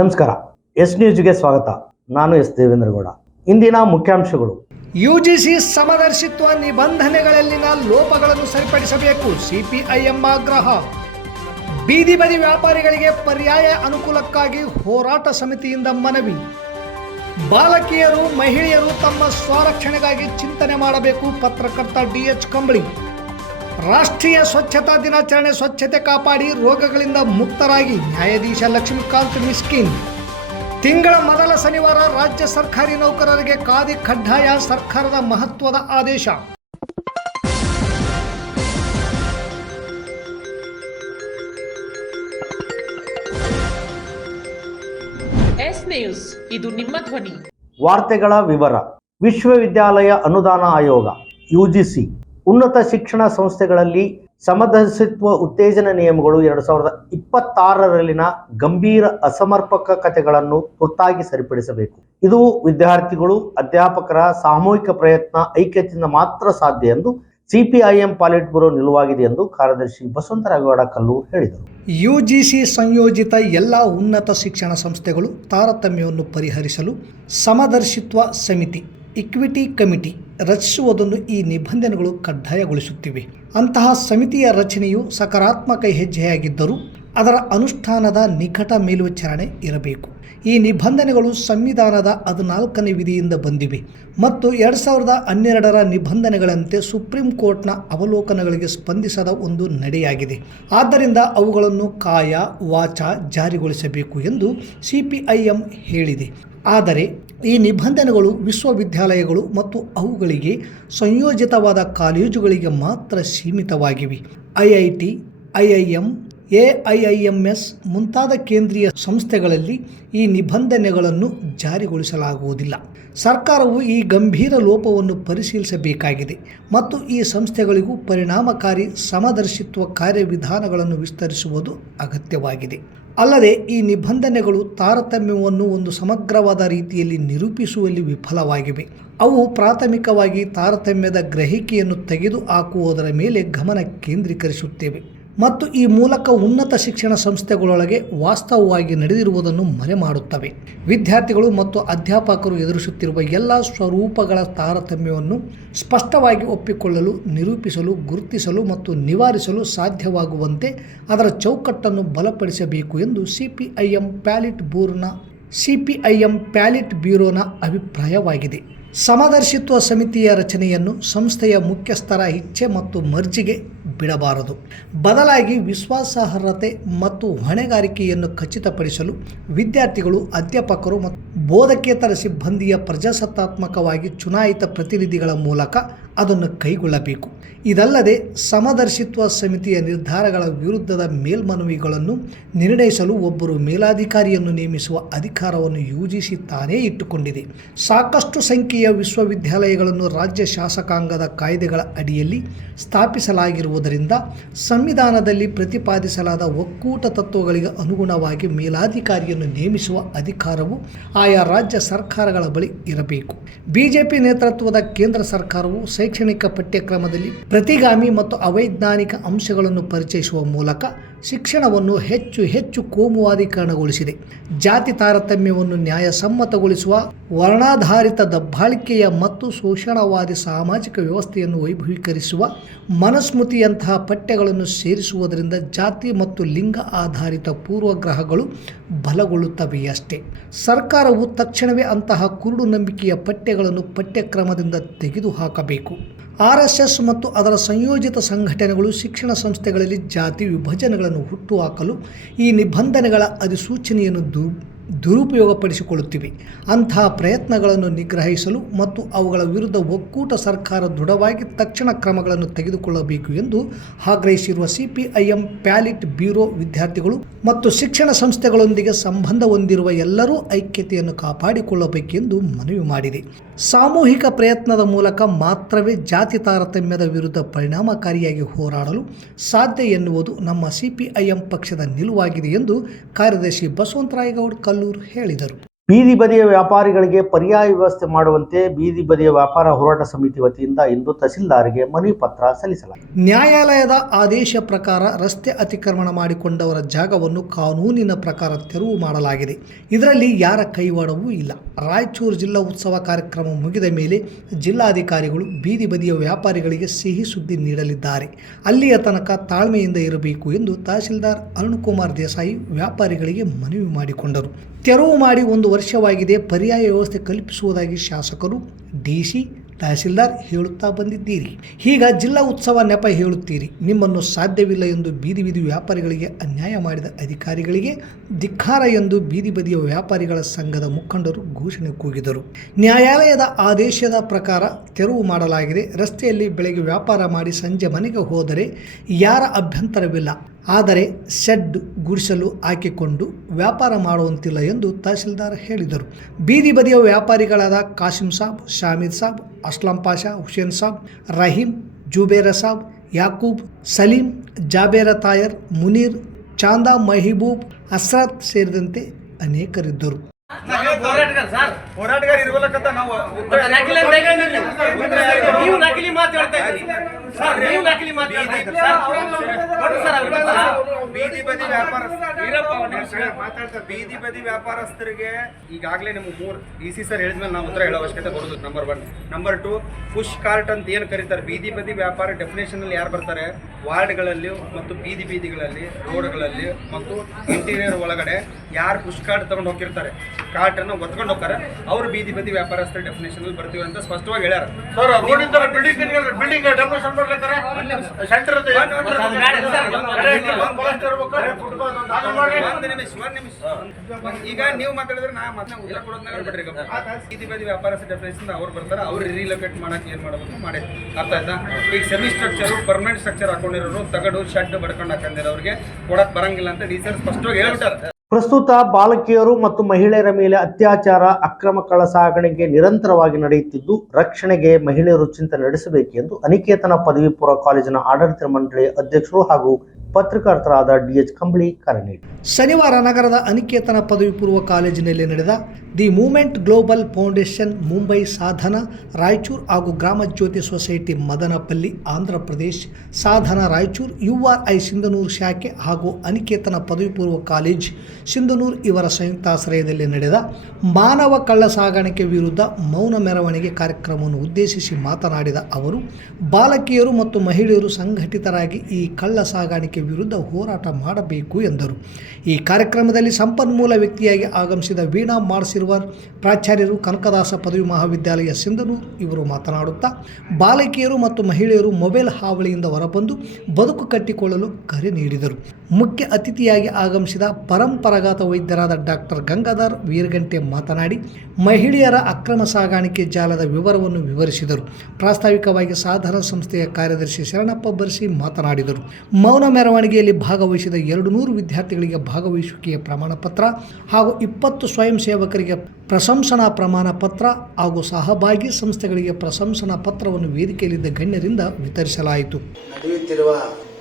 ನಮಸ್ಕಾರ. ಎಸ್ ನ್ಯೂಸ್ಗೆ ಸ್ವಾಗತ. ನಾನು ಎಸ್ ದೇವೇಂದ್ರಗೌಡ. ಇಂದಿನ ಮುಖ್ಯಾಂಶಗಳು. ಯುಜಿಸಿ ಸಮದರ್ಶಿತ್ವ ನಿಬಂಧನೆಗಳಲ್ಲಿನ ಲೋಪಗಳನ್ನು ಸರಿಪಡಿಸಬೇಕು, ಸಿಪಿಐಎಂ ಆಗ್ರಹ. ಬೀದಿ ಬದಿ ವ್ಯಾಪಾರಿಗಳಿಗೆ ಪರ್ಯಾಯ ಅನುಕೂಲಕ್ಕಾಗಿ ಹೋರಾಟ ಸಮಿತಿಯಿಂದ ಮನವಿ. ಬಾಲಕಿಯರು ಮಹಿಳೆಯರು ತಮ್ಮ ಸ್ವರಕ್ಷಣೆಗಾಗಿ ಚಿಂತನೆ ಮಾಡಬೇಕು, ಪತ್ರಕರ್ತ ಡಿಎಚ್ ಕಂಬಳಿ. ರಾಷ್ಟ್ರೀಯ ಸ್ವಚ್ಛತಾ ದಿನಾಚರಣೆ, ಸ್ವಚ್ಛತೆ ಕಾಪಾಡಿ ರೋಗಗಳಿಂದ ಮುಕ್ತರಾಗಿ, ನ್ಯಾಯಾಧೀಶ ಲಕ್ಷ್ಮೀಕಾಂತ್ ಮಿಸ್ಕಿನ್. ತಿಂಗಳ ಮೊದಲ ಶನಿವಾರ ರಾಜ್ಯ ಸರ್ಕಾರಿ ನೌಕರರಿಗೆ ಖಾದಿ ಕಡ್ಡಾಯ, ಸರ್ಕಾರದ ಮಹತ್ವದ ಆದೇಶ. ಎಸ್ ನ್ಯೂಸ್, ಇದು ನಿಮ್ಮ ಧ್ವನಿ. ವಾರ್ತೆಗಳ ವಿವರ. ವಿಶ್ವವಿದ್ಯಾಲಯ ಅನುದಾನ ಆಯೋಗ ಯುಜಿಸಿ ಉನ್ನತ ಶಿಕ್ಷಣ ಸಂಸ್ಥೆಗಳಲ್ಲಿ ಸಮದರ್ಶಿತ್ವ ಉತ್ತೇಜನ ನಿಯಮಗಳು 2026ರಲ್ಲಿನ ಗಂಭೀರ ಅಸಮರ್ಪಕತೆಗಳನ್ನು ತುರ್ತಾಗಿ ಸರಿಪಡಿಸಬೇಕು. ಇದು ವಿದ್ಯಾರ್ಥಿಗಳು, ಅಧ್ಯಾಪಕರ ಸಾಮೂಹಿಕ ಪ್ರಯತ್ನ, ಐಕ್ಯತೆಯಿಂದ ಮಾತ್ರ ಸಾಧ್ಯ ಎಂದು ಸಿಪಿಐಎಂ ಪಾಲಿಟ್ ಬ್ಯೂರೋ ನಿಲುವಾಗಿದೆ ಎಂದು ಕಾರ್ಯದರ್ಶಿ ಬಸವಂತರಾಯಗೌಡ ಕಲ್ಲೂರ್ ಹೇಳಿದರು. ಯುಜಿಸಿ ಸಂಯೋಜಿತ ಎಲ್ಲ ಉನ್ನತ ಶಿಕ್ಷಣ ಸಂಸ್ಥೆಗಳು ತಾರತಮ್ಯವನ್ನು ಪರಿಹರಿಸಲು ಸಮದರ್ಶಿತ್ವ ಸಮಿತಿ, ಇಕ್ವಿಟಿ ಕಮಿಟಿ ರಚಿಸುವುದನ್ನು ಈ ನಿಬಂಧನೆಗಳು ಕಡ್ಡಾಯಗೊಳಿಸುತ್ತಿವೆ. ಅಂತಹ ಸಮಿತಿಯ ರಚನೆಯು ಸಕಾರಾತ್ಮಕ ಹೆಜ್ಜೆಯಾಗಿದ್ದರೂ ಅದರ ಅನುಷ್ಠಾನದ ನಿಕಟ ಮೇಲ್ವಿಚಾರಣೆ ಇರಬೇಕು. ಈ ನಿಬಂಧನೆಗಳು ಸಂವಿಧಾನದ 14ನೇ ವಿಧಿಯಿಂದ ಬಂದಿವೆ ಮತ್ತು 2012ರ ನಿಬಂಧನೆಗಳಂತೆ ಸುಪ್ರೀಂ ಕೋರ್ಟ್ನ ಅವಲೋಕನಗಳಿಗೆ ಸ್ಪಂದಿಸದ ಒಂದು ನಡೆಯಾಗಿದೆ. ಆದ್ದರಿಂದ ಅವುಗಳನ್ನು ಕಾಯ ವಾಚ ಜಾರಿಗೊಳಿಸಬೇಕು ಎಂದು ಸಿಪಿಐಎಂ ಹೇಳಿದೆ. ಆದರೆ ಈ ನಿಬಂಧನೆಗಳು ವಿಶ್ವವಿದ್ಯಾಲಯಗಳು ಮತ್ತು ಅವುಗಳಿಗೆ ಸಂಯೋಜಿತವಾದ ಕಾಲೇಜುಗಳಿಗೆ ಮಾತ್ರ ಸೀಮಿತವಾಗಿವೆ. ಐಐಟಿ, ಐಐಎಂ, ಎಐಐಎಂಎಸ್ ಮುಂತಾದ ಕೇಂದ್ರೀಯ ಸಂಸ್ಥೆಗಳಲ್ಲಿ ಈ ನಿಬಂಧನೆಗಳನ್ನು ಜಾರಿಗೊಳಿಸಲಾಗುವುದಿಲ್ಲ. ಸರ್ಕಾರವು ಈ ಗಂಭೀರ ಲೋಪವನ್ನು ಪರಿಶೀಲಿಸಬೇಕಾಗಿದೆ ಮತ್ತು ಈ ಸಂಸ್ಥೆಗಳಿಗೂ ಪರಿಣಾಮಕಾರಿ ಸಮದರ್ಶಿತ್ವ ಕಾರ್ಯವಿಧಾನಗಳನ್ನು ವಿಸ್ತರಿಸುವುದು ಅಗತ್ಯವಾಗಿದೆ. ಅಲ್ಲದೆ ಈ ನಿಬಂಧನೆಗಳು ತಾರತಮ್ಯವನ್ನು ಒಂದು ಸಮಗ್ರವಾದ ರೀತಿಯಲ್ಲಿ ನಿರೂಪಿಸುವಲ್ಲಿ ವಿಫಲವಾಗಿವೆ. ಅವು ಪ್ರಾಥಮಿಕವಾಗಿ ತಾರತಮ್ಯದ ಗ್ರಹಿಕೆಯನ್ನು ತೆಗೆದುಹಾಕುವುದರ ಮೇಲೆ ಗಮನ ಕೇಂದ್ರೀಕರಿಸುತ್ತವೆ ಮತ್ತು ಈ ಮೂಲಕ ಉನ್ನತ ಶಿಕ್ಷಣ ಸಂಸ್ಥೆಗಳೊಳಗೆ ವಾಸ್ತವವಾಗಿ ನಡೆದಿರುವುದನ್ನು ಮರೆಮಾಡುತ್ತವೆ. ವಿದ್ಯಾರ್ಥಿಗಳು ಮತ್ತು ಅಧ್ಯಾಪಕರು ಎದುರಿಸುತ್ತಿರುವ ಎಲ್ಲ ಸ್ವರೂಪಗಳ ತಾರತಮ್ಯವನ್ನು ಸ್ಪಷ್ಟವಾಗಿ ಒಪ್ಪಿಕೊಳ್ಳಲು, ನಿರೂಪಿಸಲು, ಗುರುತಿಸಲು ಮತ್ತು ನಿವಾರಿಸಲು ಸಾಧ್ಯವಾಗುವಂತೆ ಅದರ ಚೌಕಟ್ಟನ್ನು ಬಲಪಡಿಸಬೇಕು ಎಂದು ಸಿಪಿಐಎಂ ಪ್ಯಾಲಿಟ್ ಬ್ಯೂರೋನ ಅಭಿಪ್ರಾಯವಾಗಿದೆ. ಸಮದರ್ಶಿತ್ವ ಸಮಿತಿಯ ರಚನೆಯನ್ನು ಸಂಸ್ಥೆಯ ಮುಖ್ಯಸ್ಥರ ಇಚ್ಛೆ ಮತ್ತು ಮರ್ಜಿಗೆ ಬಿಡಬಾರದು. ಬದಲಾಗಿ ವಿಶ್ವಾಸಾರ್ಹತೆ ಮತ್ತು ಹೊಣೆಗಾರಿಕೆಯನ್ನು ಖಚಿತಪಡಿಸಲು ವಿದ್ಯಾರ್ಥಿಗಳು, ಅಧ್ಯಾಪಕರು ಮತ್ತು ಬೋಧಕೇತರ ಸಿಬ್ಬಂದಿಯ ಪ್ರಜಾಸತ್ತಾತ್ಮಕವಾಗಿ ಚುನಾಯಿತ ಪ್ರತಿನಿಧಿಗಳ ಮೂಲಕ ಅದನ್ನು ಕೈಗೊಳ್ಳಬೇಕು. ಇದಲ್ಲದೆ ಸಮದರ್ಶಿತ್ವ ಸಮಿತಿಯ ನಿರ್ಧಾರಗಳ ವಿರುದ್ಧದ ಮೇಲ್ಮನವಿಗಳನ್ನು ನಿರ್ಣಯಿಸಲು ಒಬ್ಬರು ಮೇಲಾಧಿಕಾರಿಯನ್ನು ನೇಮಿಸುವ ಅಧಿಕಾರವನ್ನು ಯುಜಿಸಿ ತಾನೇ ಇಟ್ಟುಕೊಂಡಿದೆ. ಸಾಕಷ್ಟು ಸಂಖ್ಯೆಯ ವಿಶ್ವವಿದ್ಯಾಲಯಗಳನ್ನು ರಾಜ್ಯ ಶಾಸಕಾಂಗದ ಕಾಯ್ದೆಗಳ ಅಡಿಯಲ್ಲಿ ಸ್ಥಾಪಿಸಲಾಗಿರುವುದರಿಂದ ಸಂವಿಧಾನದಲ್ಲಿ ಪ್ರತಿಪಾದಿಸಲಾದ ಒಕ್ಕೂಟ ತತ್ವಗಳಿಗೆ ಅನುಗುಣವಾಗಿ ಮೇಲಾಧಿಕಾರಿಯನ್ನು ನೇಮಿಸುವ ಅಧಿಕಾರವು ಆಯಾ ರಾಜ್ಯ ಸರ್ಕಾರಗಳ ಬಳಿ ಇರಬೇಕು. ಬಿಜೆಪಿ ನೇತೃತ್ವದ ಕೇಂದ್ರ ಸರ್ಕಾರವು ಶೈಕ್ಷಣಿಕ ಪಠ್ಯಕ್ರಮದಲ್ಲಿ ಪ್ರತಿಗಾಮಿ ಮತ್ತು ಅವೈಜ್ಞಾನಿಕ ಅಂಶಗಳನ್ನು ಪರಿಚಯಿಸುವ ಮೂಲಕ ಶಿಕ್ಷಣವನ್ನು ಹೆಚ್ಚು ಕೋಮುವಾದೀಕರಣಗೊಳಿಸಿದೆ. ಜಾತಿ ತಾರತಮ್ಯವನ್ನು ನ್ಯಾಯಸಮ್ಮತಗೊಳಿಸುವ, ವರ್ಣಾಧಾರಿತ ದಬ್ಬಾಳಿಕೆಯ ಮತ್ತು ಶೋಷಣವಾದಿ ಸಾಮಾಜಿಕ ವ್ಯವಸ್ಥೆಯನ್ನು ವೈಭವೀಕರಿಸುವ ಮನುಸ್ಮೃತಿಯಂತಹ ಪಠ್ಯಗಳನ್ನು ಸೇರಿಸುವುದರಿಂದ ಜಾತಿ ಮತ್ತು ಲಿಂಗ ಆಧಾರಿತ ಪೂರ್ವಗ್ರಹಗಳು ಬಲಗೊಳ್ಳುತ್ತವೆಯಷ್ಟೇ. ಸರ್ಕಾರವು ತಕ್ಷಣವೇ ಅಂತಹ ಕುರುಡು ನಂಬಿಕೆಯ ಪಠ್ಯಗಳನ್ನು ಪಠ್ಯಕ್ರಮದಿಂದ ತೆಗೆದುಹಾಕಬೇಕು. RSS ಮತ್ತು ಅದರ ಸಂಯೋಜಿತ ಸಂಘಟನೆಗಳು ಶಿಕ್ಷಣ ಸಂಸ್ಥೆಗಳಲ್ಲಿ ಜಾತಿ ವಿಭಜನೆಗಳನ್ನು ಹುಟ್ಟುಹಾಕಲು ಈ ನಿಬಂಧನೆಗಳ ಅಧಿಸೂಚನೆಯನ್ನು ದುರುಪಯೋಗಪಡಿಸಿಕೊಳ್ಳುತ್ತಿವೆ. ಅಂತಹ ಪ್ರಯತ್ನಗಳನ್ನು ನಿಗ್ರಹಿಸಲು ಮತ್ತು ಅವುಗಳ ವಿರುದ್ಧ ಒಕ್ಕೂಟ ಸರ್ಕಾರ ದೃಢವಾಗಿ ತಕ್ಷಣ ಕ್ರಮಗಳನ್ನು ತೆಗೆದುಕೊಳ್ಳಬೇಕು ಎಂದು ಆಗ್ರಹಿಸಿರುವ ಸಿಪಿಐಎಂ ಪ್ಯಾಲಿಟ್ ಬ್ಯೂರೋ ವಿದ್ಯಾರ್ಥಿಗಳು ಮತ್ತು ಶಿಕ್ಷಣ ಸಂಸ್ಥೆಗಳೊಂದಿಗೆ ಸಂಬಂಧ ಹೊಂದಿರುವ ಎಲ್ಲರೂ ಐಕ್ಯತೆಯನ್ನು ಕಾಪಾಡಿಕೊಳ್ಳಬೇಕೆಂದು ಮನವಿ ಮಾಡಿದೆ. ಸಾಮೂಹಿಕ ಪ್ರಯತ್ನದ ಮೂಲಕ ಮಾತ್ರವೇ ಜಾತಿ ತಾರತಮ್ಯದ ವಿರುದ್ಧ ಪರಿಣಾಮಕಾರಿಯಾಗಿ ಹೋರಾಡಲು ಸಾಧ್ಯ ಎನ್ನುವುದು ನಮ್ಮ ಸಿಪಿಐಎಂ ಪಕ್ಷದ ನಿಲುವಾಗಿದೆ ಎಂದು ಕಾರ್ಯದರ್ಶಿ ಬಸವಂತರಾಯಗೌಡ ಕಲ್ಲೂರ್ ಹೇಳಿದರು. ಬೀದಿ ಬದಿಯ ವ್ಯಾಪಾರಿಗಳಿಗೆ ಪರ್ಯಾಯ ವ್ಯವಸ್ಥೆ ಮಾಡುವಂತೆ ಬೀದಿ ಬದಿಯ ವ್ಯಾಪಾರ ಹೋರಾಟ ಸಮಿತಿ ವತಿಯಿಂದ ಇಂದು ತಹಸೀಲ್ದಾರ್ಗೆ ಮನವಿ ಪತ್ರ ಸಲ್ಲಿಸಲಾಗಿದೆ. ನ್ಯಾಯಾಲಯದ ಆದೇಶ ಪ್ರಕಾರ ರಸ್ತೆ ಅತಿಕ್ರಮಣ ಮಾಡಿಕೊಂಡವರ ಜಾಗವನ್ನು ಕಾನೂನಿನ ಪ್ರಕಾರ ತೆರವು ಮಾಡಲಾಗಿದೆ. ಇದರಲ್ಲಿ ಯಾರ ಕೈವಾಡವೂ ಇಲ್ಲ. ರಾಯಚೂರು ಜಿಲ್ಲಾ ಉತ್ಸವ ಕಾರ್ಯಕ್ರಮ ಮುಗಿದ ಮೇಲೆ ಜಿಲ್ಲಾಧಿಕಾರಿಗಳು ಬೀದಿ ಬದಿಯ ವ್ಯಾಪಾರಿಗಳಿಗೆ ಸಿಹಿ ಸುದ್ದಿ ನೀಡಲಿದ್ದಾರೆ. ಅಲ್ಲಿಯ ತನಕ ತಾಳ್ಮೆಯಿಂದ ಇರಬೇಕು ಎಂದು ತಹಸೀಲ್ದಾರ್ ಅರುಣ್ಕುಮಾರ್ ದೇಸಾಯಿ ವ್ಯಾಪಾರಿಗಳಿಗೆ ಮನವಿ ಮಾಡಿಕೊಂಡರು. ತೆರವು ಮಾಡಿ 1 ವರ್ಷವಾಗಿದೆ. ಪರ್ಯಾಯ ವ್ಯವಸ್ಥೆ ಕಲ್ಪಿಸುವುದಾಗಿ ಶಾಸಕರು, ಡಿಸಿ, ತಹಸೀಲ್ದಾರ್ ಹೇಳುತ್ತಾ ಬಂದಿದ್ದೀರಿ. ಈಗ ಜಿಲ್ಲಾ ಉತ್ಸವ ನೆಪ ಹೇಳುತ್ತೀರಿ. ನಿಮ್ಮನ್ನು ಸಾಧ್ಯವಿಲ್ಲ ಎಂದು ಬೀದಿ ಬೀದಿ ವ್ಯಾಪಾರಿಗಳಿಗೆ ಅನ್ಯಾಯ ಮಾಡಿದ ಅಧಿಕಾರಿಗಳಿಗೆ ಧಿಕ್ಕಾರ ಎಂದು ಬೀದಿ ಬದಿಯ ವ್ಯಾಪಾರಿಗಳ ಸಂಘದ ಮುಖಂಡರು ಘೋಷಣೆ ಕೂಗಿದರು. ನ್ಯಾಯಾಲಯದ ಆದೇಶದ ಪ್ರಕಾರ ತೆರವು ಮಾಡಲಾಗಿದೆ. ರಸ್ತೆಯಲ್ಲಿ ಬೆಳಗ್ಗೆ ವ್ಯಾಪಾರ ಮಾಡಿ ಸಂಜೆ ಮನೆಗೆ ಹೋದರೆ ಯಾರ ಅಭ್ಯಂತರವಿಲ್ಲ. ಆದರೆ ಶೆಡ್ ಗುಡಿಸಲು ಹಾಕಿಕೊಂಡು ವ್ಯಾಪಾರ ಮಾಡುವಂತಿಲ್ಲ ಎಂದು ತಹಸೀಲ್ದಾರ್ ಹೇಳಿದರು. ಬೀದಿ ಬದಿಯ ವ್ಯಾಪಾರಿಗಳಾದ ಕಾಸಿಂ ಸಾಬ್, ಶಾಮೀದ್ ಸಾಬ್, ಅಸ್ಲಾಂ ಪಾಷಾ, ಹುಸೇನ್ ಸಾಬ್, ರಹೀಂ, ಜುಬೇರ ಸಾಬ್, ಯಾಕೂಬ್, ಸಲೀಂ, ಜಾಬೇರ ತಾಯರ್, ಮುನೀರ್, ಚಾಂದಾ, ಮೆಹಬೂಬ್, ಹಸ್ರತ್ ಸೇರಿದಂತೆ ಅನೇಕರಿದ್ದರು. ಹೋರಾಟಗಾರ ಇರ್ಬೇಕಂತ ನಾವು ನೀವು ನಕಲಿ ಮಾತು ಹೇಳ್ತಾ ಇದ್ದೀರಿ. ನೀವು ನಕಲಿ ಮಾತು ಬೀದಿ ಬದಿ ಮಾತಾಡ್ತಾರೆ. ಬೀದಿ ಬದಿ ವ್ಯಾಪಾರಸ್ಥರಿಗೆ ಈಗಾಗಲೇ ನಮ್ಮ 3 DC ಸರ್ ಹೇಳಿದ್ಮೇಲೆ ನಾವು ಉತ್ತರ ಹೇಳೋ ಅವಶ್ಯಕತೆ ಬರೋದು. ನಂಬರ್ 1. ನಂಬರ್ 2, ಪುಷ್ ಕಾರ್ಟ್ ಅಂತ ಏನು ಕರೀತಾರೆ. ಬೀದಿ ಬದಿ ವ್ಯಾಪಾರ ಡೆಫಿನೇಷನ್ ಅಲ್ಲಿ ಯಾರು ಬರ್ತಾರೆ? ವಾರ್ಡ್ಗಳಲ್ಲಿ ಮತ್ತು ಬೀದಿಗಳಲ್ಲಿ, ರೋಡ್ಗಳಲ್ಲಿ ಮತ್ತು ಇಂಟೀರಿಯರ್ ಒಳಗಡೆ ಯಾರು ಪುಷ್ ಕಾರ್ಟ್ ತಗೊಂಡು ಹೋಗಿರ್ತಾರೆ, ಕಾರ್ಟ್ ಅನ್ನು ಒತ್ಕೊಂಡು ಹೋಗ್ತಾರೆ, ಅವ್ರು ಬೀದಿ ಬದಿ ವ್ಯಾಪಾರಸ್ಥರ ಡೆಫಿನೇಷನ್ ಅಲ್ಲಿ ಬರ್ತೀವಿ ಅಂತ ಸ್ಪಷ್ಟವಾಗಿ ಹೇಳ್ಯಾರ. ಈಗ ನೀವು ಮಾತಾಡಿದ್ರೆ ನಾ ಉತ್ತರ ಕೊಡೋದ್ನಾಗ ಬಿಡ್ರಿ. ಬೀದಿ ಬದಿ ವ್ಯಾಪಾರಸ್ಥರ ಡೆಫಿನೇಷನ್ ಅವ್ರು ಬರ್ತಾರೆ, ಅವ್ರು ರಿಲೊಕೇಟ್ ಮಾಡಕ್ಕೆ ಏನ್ ಮಾಡಬೇಕು ಮಾಡಿ. ಅರ್ಥ ಆಯ್ತಾ? ಈಗ ಸೆಮಿ ಸ್ಟ್ರಕ್ಚರ್, ಪರ್ಮನೆಂಟ್ ಸ್ಟ್ರಕ್ಚರ್ ಹಾಕೊಂಡಿರೋರು, ತಗಡು ಶೆಡ್ ಬಡ್ಕೊಂಡು ಹಾಕೊಂಡಿರೋರಿಗೆ ಕೊಡಕ್ ಬರಂಗಿಲ್ಲ ಅಂತ ಡಿ ಸರ್ ಸ್ಪಷ್ಟವಾಗಿ ಹೇಳ್ಬಿಟ್ಟಾರೆ. ಪ್ರಸ್ತುತ ಬಾಲಕಿಯರು ಮತ್ತು ಮಹಿಳೆಯರ ಮೇಲೆ ಅತ್ಯಾಚಾರ, ಅಕ್ರಮ ಕಳ್ಳಸಾಗಣೆ ನಿರಂತರವಾಗಿ ನಡೆಯುತ್ತಿದ್ದು, ರಕ್ಷಣೆಗೆ ಮಹಿಳೆಯರು ಚಿಂತನೆ ನಡೆಸಬೇಕೆಂದು ಅನಿಕೇತನ ಪದವಿ ಪೂರ್ವ ಕಾಲೇಜಿನ ಆಡಳಿತ ಮಂಡಳಿ ಅಧ್ಯಕ್ಷರು ಹಾಗೂ ಪತ್ರಕರ್ತರಾದ DH ಕಂಬಳಿ ಕರೆ ನೀಡಿದರು. ಶನಿವಾರ ನಗರದ ಅನಿಕೇತನ ಪದವಿ ಪೂರ್ವ ಕಾಲೇಜಿನಲ್ಲಿ ನಡೆದ the movement global foundation Mumbai ಸಾಧನ ರಾಯಚೂರು ಹಾಗೂ ಗ್ರಾಮ ಜ್ಯೋತಿ ಸೊಸೈಟಿ ಮದನಪಲ್ಲಿ ಆಂಧ್ರ ಪ್ರದೇಶ್, ಸಾಧನ ರಾಯಚೂರು, URI ಸಿಂಧನೂರು ಶಾಖೆ ಹಾಗೂ ಅನಿಕೇತನ ಪದವಿ ಪೂರ್ವ ಕಾಲೇಜ್ ಸಿಂಧನೂರು ಇವರ ಸಂಯುಕ್ತಾಶ್ರಯದಲ್ಲಿ ನಡೆದ ಮಾನವ ಕಳ್ಳ ಸಾಗಾಣಿಕೆ ವಿರುದ್ಧ ಮೌನ ಮೆರವಣಿಗೆ ಕಾರ್ಯಕ್ರಮವನ್ನು ಉದ್ದೇಶಿಸಿ ಮಾತನಾಡಿದ ಅವರು, ಬಾಲಕಿಯರು ಮತ್ತು ಮಹಿಳೆಯರು ಸಂಘಟಿತರಾಗಿ ಈ ಕಳ್ಳ ಸಾಗಾಣಿಕೆ ವಿರುದ್ಧ ಹೋರಾಟ ಮಾಡಬೇಕು ಎಂದರು. ಈ ಕಾರ್ಯಕ್ರಮದಲ್ಲಿ ಸಂಪನ್ಮೂಲ ವ್ಯಕ್ತಿಯಾಗಿ ಆಗಮಿಸಿದ ವೀಣಾ ಮಾರ್ಸಿರ್ವರ್ ಪ್ರಾಚಾರ್ಯರು, ಕನಕದಾಸ ಪದವಿ ಮಹಾವಿದ್ಯಾಲಯ ಸಿಂಧನೂರು ಇವರು ಮಾತನಾಡುತ್ತಾ, ಬಾಲಕಿಯರು ಮತ್ತು ಮಹಿಳೆಯರು ಮೊಬೈಲ್ ಹಾವಳಿಯಿಂದ ಹೊರಬಂದು ಬದುಕು ಕಟ್ಟಿಕೊಳ್ಳಲು ಕರೆ ನೀಡಿದರು. ಮುಖ್ಯ ಅತಿಥಿಯಾಗಿ ಆಗಮಿಸಿದ ಪರಂಪರಾಗತ ವೈದ್ಯರಾದ ಡಾಕ್ಟರ್ ಗಂಗಾಧರ್ ವೀರಗಂಟೆ ಮಾತನಾಡಿ, ಮಹಿಳೆಯರ ಅಕ್ರಮ ಸಾಗಾಣಿಕೆ ಜಾಲದ ವಿವರವನ್ನು ವಿವರಿಸಿದರು. ಪ್ರಾಸ್ತಾವಿಕವಾಗಿ ಸಾಧನ ಸಂಸ್ಥೆಯ ಕಾರ್ಯದರ್ಶಿ ಶರಣಪ್ಪ ಬರ್ಸಿ ಮಾತನಾಡಿದರು. ಮೌನ ಮೆರವಣಿಗೆಯಲ್ಲಿ ಭಾಗವಹಿಸಿದ 200 ವಿದ್ಯಾರ್ಥಿಗಳಿಗೆ ಭಾಗವಹಿಸುವಿಕೆಯ ಪ್ರಮಾಣ ಪತ್ರ ಹಾಗೂ 20 ಸ್ವಯಂ ಸೇವಕರಿಗೆ ಪ್ರಶಂಸನಾ ಪ್ರಮಾಣ ಪತ್ರ ಹಾಗೂ ಸಹಭಾಗಿ ಸಂಸ್ಥೆಗಳಿಗೆ ಪ್ರಶಂಸನಾ ಪತ್ರವನ್ನು ವೇದಿಕೆಯಲ್ಲಿದ್ದ ಗಣ್ಯರಿಂದ ವಿತರಿಸಲಾಯಿತು. ನಡೆಯುತ್ತಿರುವ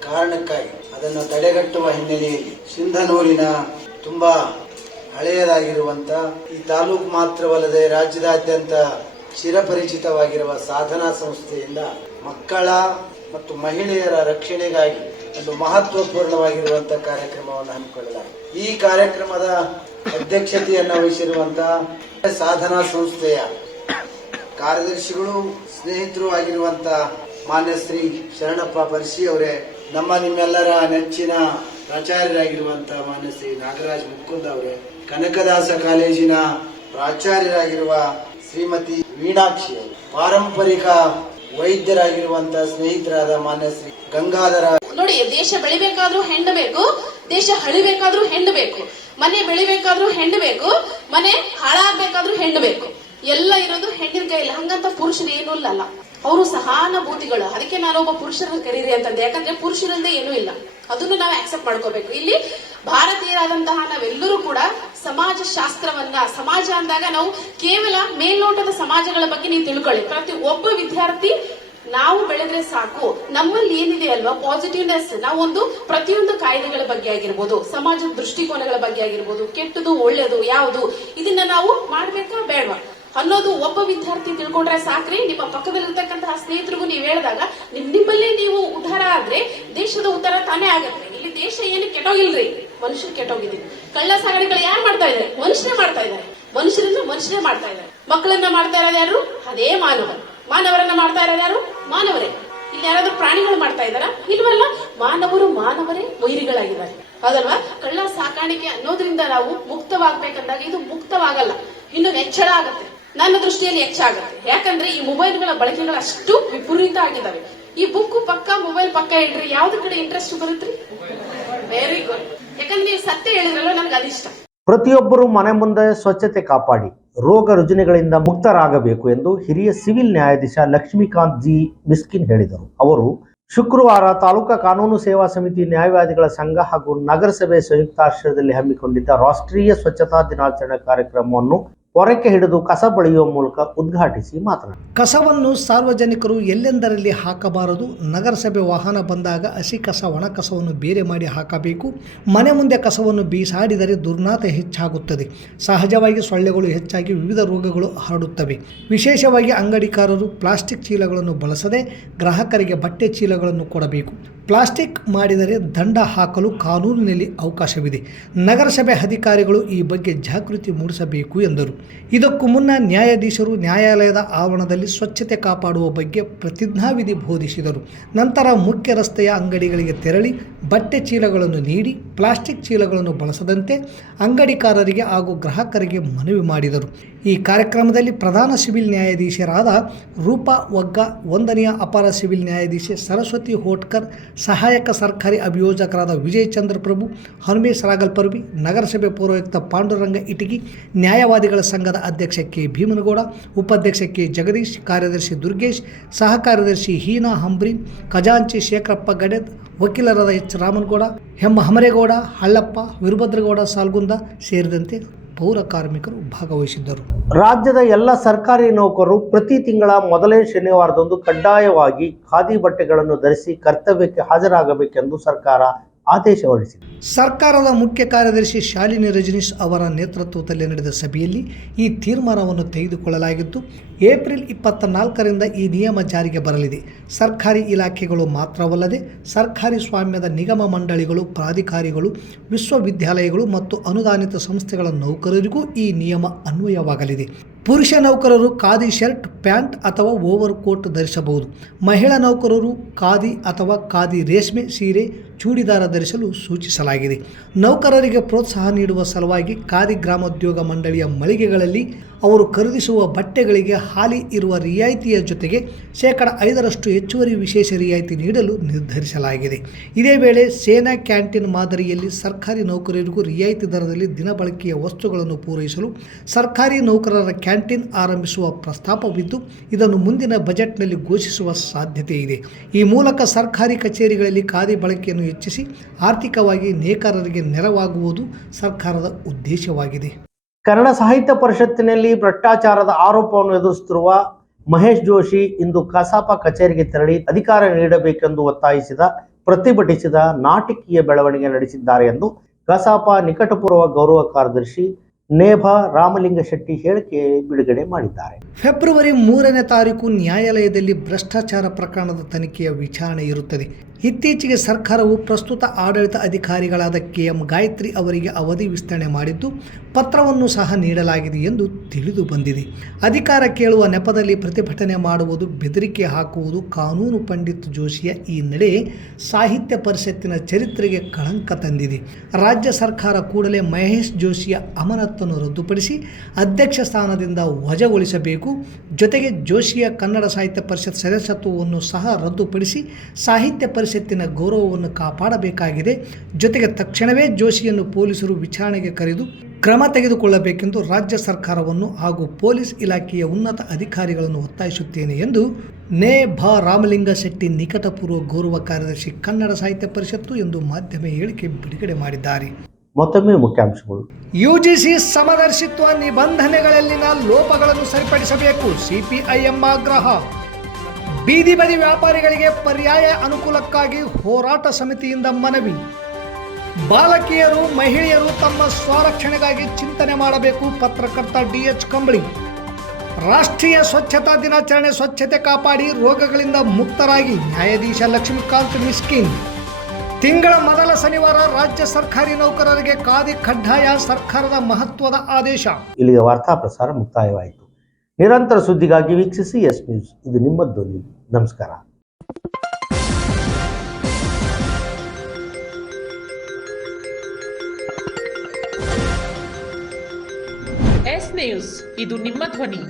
ಕಾರಣಕ್ಕಾಗಿ ಅದನ್ನು ತಡೆಗಟ್ಟುವ ಹಿನ್ನೆಲೆಯಲ್ಲಿ ಸಿಂಧನೂರಿನ ತುಂಬಾ ಹಳೆಯದಾಗಿರುವಂತ ಈ ತಾಲೂಕು ಮಾತ್ರವಲ್ಲದೆ ರಾಜ್ಯದಾದ್ಯಂತ ಚಿರಪರಿಚಿತವಾಗಿರುವ ಸಾಧನಾ ಸಂಸ್ಥೆಯಿಂದ ಮಕ್ಕಳ ಮತ್ತು ಮಹಿಳೆಯರ ರಕ್ಷಣೆಗಾಗಿ ಒಂದು ಮಹತ್ವಪೂರ್ಣವಾಗಿರುವಂತಹ ಕಾರ್ಯಕ್ರಮವನ್ನು ಹಮ್ಮಿಕೊಳ್ಳಲಾಗಿದೆ. ಈ ಕಾರ್ಯಕ್ರಮದ ಅಧ್ಯಕ್ಷತೆಯನ್ನು ವಹಿಸಿರುವಂತಹ ಸಾಧನಾ ಸಂಸ್ಥೆಯ ಕಾರ್ಯದರ್ಶಿಗಳು, ಸ್ನೇಹಿತರು ಆಗಿರುವಂತಹ ಮಾನ್ಯ ಶ್ರೀ ಶರಣಪ್ಪ ಬರ್ಸಿ ಅವರೇ, ನಿಮ್ಮೆಲ್ಲರ ನೆಚ್ಚಿನ ಪ್ರಾಚಾರ್ಯರಾಗಿರುವಂತಹ ಮಾನ್ಯ ಶ್ರೀ ನಾಗರಾಜ್ ಮುಕ್ಕುಂದ ಅವರೇ, ಕನಕದಾಸ ಕಾಲೇಜಿನ ಪ್ರಾಚಾರ್ಯರಾಗಿರುವ ಶ್ರೀಮತಿ ವೀಣಾಕ್ಷಿ ಅವರು, ಪಾರಂಪರಿಕ ವೈದ್ಯರಾಗಿರುವಂತಹ ಸ್ನೇಹಿತರಾದ ಮಾನ್ಯ ಶ್ರೀ ಗಂಗಾಧರ. ನೋಡಿ, ದೇಶ ಬೆಳಿಬೇಕಾದ್ರೂ ಹೆಣ್ಣು ಬೇಕು, ದೇಶ ಹಳಿಬೇಕಾದ್ರೂ ಹೆಣ್ಣು ಬೇಕು, ಮನೆ ಬೆಳಿಬೇಕಾದ್ರೂ ಹೆಣ್ಣು ಬೇಕು, ಮನೆ ಹಾಳಾಗ್ಬೇಕಾದ್ರೂ ಹೆಣ್ಣು ಬೇಕು. ಎಲ್ಲ ಇರೋದು ಹೆಣ್ಣಿನ ಕೈಯಲ್ಲಿ. ಹಂಗಂತ ಪುರುಷರು ಏನೂ ಇಲ್ಲ, ಅವರು ಸಹಾನುಭೂತಿಗಳು. ಅದಕ್ಕೆ ನಾನೊಬ್ಬ ಪುರುಷರನ್ನು ಕರೀರಿ ಅಂತಂದೆ. ಯಾಕಂದ್ರೆ ಪುರುಷರಿಂದ ಏನೂ ಇಲ್ಲ, ಅದನ್ನು ನಾವು ಆಕ್ಸೆಪ್ಟ್ ಮಾಡ್ಕೋಬೇಕು. ಇಲ್ಲಿ ಭಾರತೀಯರಾದಂತಹ ನಾವೆಲ್ಲರೂ ಕೂಡ ಸಮಾಜ ಶಾಸ್ತ್ರವನ್ನ, ಸಮಾಜ ಅಂದಾಗ ನಾವು ಕೇವಲ ಮೇಲ್ನೋಟದ ಸಮಾಜಗಳ ಬಗ್ಗೆ ನೀವು ತಿಳ್ಕೊಳ್ಳಿ. ಪ್ರತಿ ಒಬ್ಬ ವಿದ್ಯಾರ್ಥಿ ನಾವು ಬೆಳೆದ್ರೆ ಸಾಕು. ನಮ್ಮಲ್ಲಿ ಏನಿದೆ ಅಲ್ವಾ ಪಾಸಿಟಿವ್ನೆಸ್, ನಾವೊಂದು ಪ್ರತಿಯೊಂದು ಕಾಯ್ದೆಗಳ ಬಗ್ಗೆ ಆಗಿರ್ಬೋದು, ಸಮಾಜದ ದೃಷ್ಟಿಕೋನಗಳ ಬಗ್ಗೆ ಆಗಿರ್ಬೋದು, ಕೆಟ್ಟದು ಒಳ್ಳೇದು ಯಾವುದು ಇದನ್ನ ನಾವು ಮಾಡ್ಬೇಕಾ ಬೇಡವಾ ಅನ್ನೋದು ಒಬ್ಬ ವಿದ್ಯಾರ್ಥಿ ತಿಳ್ಕೊಂಡ್ರೆ ಸಾಕ್ರಿ. ನಿಮ್ಮ ಪಕ್ಕದಲ್ಲಿರ್ತಕ್ಕಂತಹ ಸ್ನೇಹಿತರಿಗೂ ನೀವು ಹೇಳಿದಾಗ ನಿಮ್ಮಲ್ಲಿ ನೀವು ಉದ್ಧಾರ ಆದ್ರೆ ದೇಶದ ಉದ್ಧಾರ ತಾನೇ ಆಗತ್ತೆ. ಇಲ್ಲಿ ದೇಶ ಏನು ಕೆಟ್ಟೋಗಿಲ್ರಿ, ಮನುಷ್ಯರು ಕೆಟ್ಟೋಗಿದ್ದೀವಿ. ಕಳ್ಳ ಸಾಗಣೆಗಳು ಯಾರು ಮಾಡ್ತಾ ಇದ್ದಾರೆ? ಮನುಷ್ಯರೇ ಮಾಡ್ತಾ ಇದ್ದಾರೆ. ಮನುಷ್ಯರನ್ನ ಮನುಷ್ಯರೇ ಮಾಡ್ತಾ ಇದ್ದಾರೆ. ಮಕ್ಕಳನ್ನ ಮಾಡ್ತಾ ಇರೋದು ಯಾರು? ಅದೇ ಮಾನವ. ಮಾನವರನ್ನ ಮಾಡ್ತಾ ಇರೋದು ಯಾರು? ಮಾನವರೇ. ಇಲ್ಲಿ ಯಾರಾದ್ರೂ ಪ್ರಾಣಿಗಳು ಮಾಡ್ತಾ ಇದಾರ? ಇಲ್ವಲ್ಲ. ಮಾನವರೇ ವೈರಿಗಳಾಗಿದ್ದಾರೆ, ಹೌದಲ್ವಾ? ಕಳ್ಳ ಸಾಕಾಣಿಕೆ ಅನ್ನೋದ್ರಿಂದ ನಾವು ಮುಕ್ತವಾಗ್ಬೇಕಂದಾಗ ಇದು ಮುಕ್ತವಾಗಲ್ಲ, ಇನ್ನು ಹೆಚ್ಚಳ ಆಗತ್ತೆ. ನನ್ನ ದೃಷ್ಟಿಯಲ್ಲಿ ಹೆಚ್ಚಾಗತ್ತೆ. ಯಾಕಂದ್ರೆ ಈ ಮೊಬೈಲ್ಗಳ ಬಳಕೆಗಳು ಅಷ್ಟು ವಿಪರೀತ ಆಗಿದ್ದಾವೆ. ಈ ಬುಕ್ ಪಕ್ಕ ಮೊಬೈಲ್ ಪಕ್ಕ ಇಡ್ರಿ, ಯಾವ್ದು ಕಡೆ ಇಂಟ್ರೆಸ್ಟ್ ಬರುತ್ತ್ರಿ? Very good. ಯಾಕಂದ್ರೆ ನೀವು ಸತ್ಯ ಹೇಳಿದ್ರಲ್ಲ, ನನ್ಗೆ ಅದಿಷ್ಟ. ಪ್ರತಿಯೊಬ್ಬರು ಮನೆ ಮುಂದೆ ಸ್ವಚ್ಛತೆ ಕಾಪಾಡಿ ರೋಗ ರುಜಿನಗಳಿಂದ ಮುಕ್ತರಾಗಬೇಕು ಎಂದು ಹಿರಿಯ ಸಿವಿಲ್ ನ್ಯಾಯಾಧೀಶ ಲಕ್ಷ್ಮೀಕಾಂತ್ ಜಿ ಮಿಸ್ಕಿನ್ ಹೇಳಿದರು. ಅವರು ಶುಕ್ರವಾರ ತಾಲೂಕಾ ಕಾನೂನು ಸೇವಾ ಸಮಿತಿ, ನ್ಯಾಯವಾದಿಗಳ ಸಂಘ ಹಾಗೂ ನಗರಸಭೆ ಸಂಯುಕ್ತಾಶ್ರಯದಲ್ಲಿ ಹಮ್ಮಿಕೊಂಡಿದ್ದ ರಾಷ್ಟ್ರೀಯ ಸ್ವಚ್ಛತಾ ದಿನಾಚರಣೆ ಕಾರ್ಯಕ್ರಮವನ್ನು ಹೊರಕ್ಕೆ ಹಿಡಿದು ಕಸ ಬಳಿಯುವ ಮೂಲಕ ಉದ್ಘಾಟಿಸಿ ಮಾತನಾಡಿ, ಕಸವನ್ನು ಸಾರ್ವಜನಿಕರು ಎಲ್ಲೆಂದರಲ್ಲಿ ಹಾಕಬಾರದು. ನಗರಸಭೆ ವಾಹನ ಬಂದಾಗ ಹಸಿ ಕಸ ಒಣ ಕಸವನ್ನು ಬೇರೆ ಮಾಡಿ ಹಾಕಬೇಕು. ಮನೆ ಮುಂದೆ ಕಸವನ್ನು ಬೀಸಾಡಿದರೆ ದುರ್ನಾತ ಹೆಚ್ಚಾಗುತ್ತದೆ. ಸಹಜವಾಗಿ ಸೊಳ್ಳೆಗಳು ಹೆಚ್ಚಾಗಿ ವಿವಿಧ ರೋಗಗಳು ಹರಡುತ್ತವೆ. ವಿಶೇಷವಾಗಿ ಅಂಗಡಿಕಾರರು ಪ್ಲಾಸ್ಟಿಕ್ ಚೀಲಗಳನ್ನು ಬಳಸದೆ ಗ್ರಾಹಕರಿಗೆ ಬಟ್ಟೆ ಚೀಲಗಳನ್ನು ಕೊಡಬೇಕು. ಪ್ಲಾಸ್ಟಿಕ್ ಮಾಡಿದರೆ ದಂಡ ಹಾಕಲು ಕಾನೂನಿನಲ್ಲಿ ಅವಕಾಶವಿದೆ. ನಗರಸಭೆ ಅಧಿಕಾರಿಗಳು ಈ ಬಗ್ಗೆ ಜಾಗೃತಿ ಮೂಡಿಸಬೇಕು ಎಂದರು. ಇದಕ್ಕೂ ಮುನ್ನ ನ್ಯಾಯಾಧೀಶರು ನ್ಯಾಯಾಲಯದ ಆವರಣದಲ್ಲಿ ಸ್ವಚ್ಛತೆ ಕಾಪಾಡುವ ಬಗ್ಗೆ ಪ್ರತಿಜ್ಞಾವಿಧಿ ಬೋಧಿಸಿದರು. ನಂತರ ಮುಖ್ಯ ರಸ್ತೆಯ ಅಂಗಡಿಗಳಿಗೆ ತೆರಳಿ ಬಟ್ಟೆ ಚೀಲಗಳನ್ನು ನೀಡಿ ಪ್ಲಾಸ್ಟಿಕ್ ಚೀಲಗಳನ್ನು ಬಳಸದಂತೆ ಅಂಗಡಿಕಾರರಿಗೆ ಹಾಗೂ ಗ್ರಾಹಕರಿಗೆ ಮನವಿ ಮಾಡಿದರು. ಈ ಕಾರ್ಯಕ್ರಮದಲ್ಲಿ ಪ್ರಧಾನ ಸಿವಿಲ್ ನ್ಯಾಯಾಧೀಶರಾದ ರೂಪಾ ವಗ್ಗ, ಒಂದನೆಯ ಅಪರ ಸಿವಿಲ್ ನ್ಯಾಯಾಧೀಶೆ ಸರಸ್ವತಿ ಹೋಟ್ಕರ್, ಸಹಾಯಕ ಸರ್ಕಾರಿ ಅಭಿಯೋಜಕರಾದ ವಿಜಯ್ ಚಂದ್ರ ಪ್ರಭು, ಹನುಮೇಶ್ ರಾಗಲ್ಪರ್ವಿ, ನಗರಸಭೆ ಪೌರಾಯುಕ್ತ ಪಾಂಡುರಂಗ ಇಟಗಿ, ನ್ಯಾಯವಾದಿಗಳ ಸಂಘದ ಅಧ್ಯಕ್ಷ ಕೆ ಭೀಮನಗೌಡ, ಉಪಾಧ್ಯಕ್ಷ ಕೆ ಜಗದೀಶ್, ಕಾರ್ಯದರ್ಶಿ ದುರ್ಗೇಶ್, ಸಹ ಕಾರ್ಯದರ್ಶಿ ಹೀನಾ ಹಂಬ್ರಿನ್, ಖಜಾಂಚಿ ಶೇಖರಪ್ಪ ಗಡೆದ್, ವಕೀಲರಾದ ಎಚ್ ರಾಮನಗೌಡ, ಹೆಮ್ಮ ಹಮರೇಗೌಡ, ಹಳ್ಳಪ್ಪ, ವೀರಭದ್ರಗೌಡ ಸಾಲ್ಗುಂದ ಸೇರಿದಂತೆ ಪೌರ ಕಾರ್ಮಿಕರು ಭಾಗವಹಿಸಿದ್ದರು. ರಾಜ್ಯದ ಎಲ್ಲ ಸರ್ಕಾರಿ ನೌಕರರು ಪ್ರತಿ ತಿಂಗಳ ಮೊದಲನೇ ಶನಿವಾರದಂದು ಕಡ್ಡಾಯವಾಗಿ ಖಾದಿ ಬಟ್ಟೆಗಳನ್ನು ಧರಿಸಿ ಕರ್ತವ್ಯಕ್ಕೆ ಹಾಜರಾಗಬೇಕೆಂದು ಸರ್ಕಾರ ಆದೇಶ ಹೊರಡಿಸಿದೆ. ಸರ್ಕಾರದ ಮುಖ್ಯ ಕಾರ್ಯದರ್ಶಿ ಶಾಲಿನಿ ರಜನೀಶ್ ಅವರ ನೇತೃತ್ವದಲ್ಲಿ ನಡೆದ ಸಭೆಯಲ್ಲಿ ಈ ತೀರ್ಮಾನವನ್ನು ತೆಗೆದುಕೊಳ್ಳಲಾಗಿದ್ದು, ಏಪ್ರಿಲ್ 24ರಿಂದ ಈ ನಿಯಮ ಜಾರಿಗೆ ಬರಲಿದೆ. ಸರ್ಕಾರಿ ಇಲಾಖೆಗಳು ಮಾತ್ರವಲ್ಲದೆ ಸರ್ಕಾರಿ ಸ್ವಾಮ್ಯದ ನಿಗಮ ಮಂಡಳಿಗಳು, ಪ್ರಾಧಿಕಾರಿಗಳು, ವಿಶ್ವವಿದ್ಯಾಲಯಗಳು ಮತ್ತು ಅನುದಾನಿತ ಸಂಸ್ಥೆಗಳ ನೌಕರರಿಗೂ ಈ ನಿಯಮ ಅನ್ವಯವಾಗಲಿದೆ. ಪುರುಷ ನೌಕರರು ಖಾದಿ ಶರ್ಟ್, ಪ್ಯಾಂಟ್ ಅಥವಾ ಓವರ್ ಕೋಟ್ ಧರಿಸಬಹುದು. ಮಹಿಳಾ ನೌಕರರು ಖಾದಿ ಅಥವಾ ಖಾದಿ ರೇಷ್ಮೆ ಸೀರೆ, ಚೂಡಿದಾರ ಧರಿಸಲು ಸೂಚಿಸಲಾಗಿದೆ. ನೌಕರರಿಗೆ ಪ್ರೋತ್ಸಾಹ ನೀಡುವ ಸಲುವಾಗಿ ಖಾದಿ ಗ್ರಾಮೋದ್ಯೋಗ ಮಂಡಳಿಯ ಮಳಿಗೆಗಳಲ್ಲಿ ಅವರು ಖರೀದಿಸುವ ಬಟ್ಟೆಗಳಿಗೆ ಹಾಲಿ ಇರುವ ರಿಯಾಯಿತಿಯ ಜೊತೆಗೆ 5% ಹೆಚ್ಚುವರಿ ವಿಶೇಷ ರಿಯಾಯಿತಿ ನೀಡಲು ನಿರ್ಧರಿಸಲಾಗಿದೆ. ಇದೇ ವೇಳೆ ಸೇನಾ ಕ್ಯಾಂಟೀನ್ ಮಾದರಿಯಲ್ಲಿ ಸರ್ಕಾರಿ ನೌಕರರಿಗೂ ರಿಯಾಯಿತಿ ದರದಲ್ಲಿ ದಿನಬಳಕೆಯ ವಸ್ತುಗಳನ್ನು ಪೂರೈಸಲು ಸರ್ಕಾರಿ ನೌಕರರ ಕ್ಯಾಂಟೀನ್ ಆರಂಭಿಸುವ ಪ್ರಸ್ತಾಪವಿದ್ದು, ಇದನ್ನು ಮುಂದಿನ ಬಜೆಟ್ನಲ್ಲಿ ಘೋಷಿಸುವ ಸಾಧ್ಯತೆ ಇದೆ. ಈ ಮೂಲಕ ಸರ್ಕಾರಿ ಕಚೇರಿಗಳಲ್ಲಿ ಖಾದಿ ಬಳಕೆಯನ್ನು ಹೆಚ್ಚಿಸಿ ಆರ್ಥಿಕವಾಗಿ ನೇಕಾರರಿಗೆ ನೆರವಾಗುವುದು ಸರ್ಕಾರದ ಉದ್ದೇಶವಾಗಿದೆ. ಕನ್ನಡ ಸಾಹಿತ್ಯ ಪರಿಷತ್ತಿನಲ್ಲಿ ಭ್ರಷ್ಟಾಚಾರದ ಆರೋಪವನ್ನು ಎದುರಿಸುತ್ತಿರುವ ಮಹೇಶ್ ಜೋಶಿ ಇಂದು ಕಸಾಪ ಕಚೇರಿಗೆ ತೆರಳಿ ಅಧಿಕಾರ ನೀಡಬೇಕೆಂದು ಪ್ರತಿಭಟಿಸಿದ ನಾಟಕೀಯ ಬೆಳವಣಿಗೆ ನಡೆಸಿದ್ದಾರೆ ಎಂದು ಕಸಾಪ ನಿಕಟಪೂರ್ವ ಗೌರವ ಕಾರ್ಯದರ್ಶಿ ನೇಭಾ ರಾಮಲಿಂಗ ಶೆಟ್ಟಿ ಹೇಳಿಕೆ ಬಿಡುಗಡೆ ಮಾಡಿದ್ದಾರೆ. ಫೆಬ್ರವರಿ 3ನೇ ತಾರೀಕು ನ್ಯಾಯಾಲಯದಲ್ಲಿ ಭ್ರಷ್ಟಾಚಾರ ಪ್ರಕರಣದ ತನಿಖೆಯ ವಿಚಾರಣೆ ಇರುತ್ತದೆ. ಇತ್ತೀಚೆಗೆ ಸರ್ಕಾರವು ಪ್ರಸ್ತುತ ಆಡಳಿತ ಅಧಿಕಾರಿಗಳಾದ KM ಗಾಯತ್ರಿ ಅವರಿಗೆ ಅವಧಿ ವಿಸ್ತರಣೆ ಮಾಡಿದ್ದು, ಪತ್ರವನ್ನು ಸಹ ನೀಡಲಾಗಿದೆ ಎಂದು ತಿಳಿದು ಬಂದಿದೆ. ಅಧಿಕಾರ ಕೇಳುವ ನೆಪದಲ್ಲಿ ಪ್ರತಿಭಟನೆ ಮಾಡುವುದು, ಬೆದರಿಕೆ ಹಾಕುವುದು ಕಾನೂನು ಪಂಡಿತ್ ಜೋಶಿಯ ಈ ನಡೆ ಸಾಹಿತ್ಯ ಪರಿಷತ್ತಿನ ಚರಿತ್ರೆಗೆ ಕಳಂಕ ತಂದಿದೆ. ರಾಜ್ಯ ಸರ್ಕಾರ ಕೂಡಲೇ ಮಹೇಶ್ ಜೋಶಿಯ ಅಮಾನತನ್ನು ರದ್ದುಪಡಿಸಿ ಅಧ್ಯಕ್ಷ ಸ್ಥಾನದಿಂದ ವಜಾಗೊಳಿಸಬೇಕು. ಜೊತೆಗೆ ಜೋಶಿಯ ಕನ್ನಡ ಸಾಹಿತ್ಯ ಪರಿಷತ್ ಸದಸ್ಯತ್ವವನ್ನು ಸಹ ರದ್ದುಪಡಿಸಿ ಸಾಹಿತ್ಯ ಪರಿಷತ್ತಿನ ಗೌರವವನ್ನು ಕಾಪಾಡಬೇಕಾಗಿದೆ. ಜೊತೆಗೆ ತಕ್ಷಣವೇ ಜೋಶಿಯನ್ನು ಪೊಲೀಸರು ವಿಚಾರಣೆಗೆ ಕರೆದು ಕ್ರಮ ತೆಗೆದುಕೊಳ್ಳಬೇಕೆಂದು ರಾಜ್ಯ ಸರ್ಕಾರವನ್ನು ಹಾಗೂ ಪೊಲೀಸ್ ಇಲಾಖೆಯ ಉನ್ನತ ಅಧಿಕಾರಿಗಳನ್ನು ಒತ್ತಾಯಿಸುತ್ತೇನೆ ಎಂದು ನೇಭಾ ರಾಮಲಿಂಗ ಶೆಟ್ಟಿ ನಿಕಟಪೂರ್ವ ಗೌರವ ಕಾರ್ಯದರ್ಶಿ ಕನ್ನಡ ಸಾಹಿತ್ಯ ಪರಿಷತ್ತು ಎಂದು ಮಾಧ್ಯಮ ಹೇಳಿಕೆ ಬಿಡುಗಡೆ ಮಾಡಿದ್ದಾರೆ. ಮತ್ತೊಮ್ಮೆ ಮುಖ್ಯಾಂಶಗಳು. UGC ಸಮದರ್ಶಿತ್ವ ನಿಬಂಧನೆಗಳಲ್ಲಿನ ಲೋಪಗಳನ್ನು ಸರಿಪಡಿಸಬೇಕು, CPIM ಆಗ್ರಹ. ಬೀದಿ ಬದಿ ವ್ಯಾಪಾರಿಗಳಿಗೆ ಪರ್ಯಾಯ ಅನುಕೂಲಕ್ಕಾಗಿ ಹೋರಾಟ ಸಮಿತಿಯಿಂದ ಮನವಿ. ಬಾಲಕಿಯರು ಮಹಿಳೆಯರು ತಮ್ಮ ಸ್ವರಕ್ಷಣೆಗಾಗಿ ಚಿಂತನೆ ಮಾಡಬೇಕು. ಪತ್ರಕರ್ತ ಡಿಎಚ್ ಕಂಬಳಿ. ರಾಷ್ಟ್ರೀಯ ಸ್ವಚ್ಛತಾ ದಿನಾಚರಣೆ. ಸ್ವಚ್ಛತೆ ಕಾಪಾಡಿ ರೋಗಗಳಿಂದ ಮುಕ್ತರಾಗಿ. ನ್ಯಾಯಾಧೀಶ ಲಕ್ಷ್ಮೀಕಾಂತ್ ಮಿಸ್ಕಿನ್. ತಿಂಗಳ ಮೊದಲ ಶನಿವಾರ ರಾಜ್ಯ ಸರ್ಕಾರಿ ನೌಕರರಿಗೆ ಖಾದಿ ಕಡ್ಡಾಯ. ಸರ್ಕಾರದ ಮಹತ್ವದ ಆದೇಶ. ಇಲ್ಲಿಗೆ ವಾರ್ತಾ ಪ್ರಸಾರ ಮುಕ್ತಾಯವಾಯಿತು. ನಿರಂತರ ಸುದ್ದಿಗಾಗಿ ವೀಕ್ಷಿಸಿ ಎಸ್ ನ್ಯೂಸ್. ಇದು ನಿಮ್ಮ ಧ್ವನಿ. ನಮಸ್ಕಾರ. ಎಸ್ ನ್ಯೂಸ್ ಇದು ನಿಮ್ಮ ಧ್ವನಿ.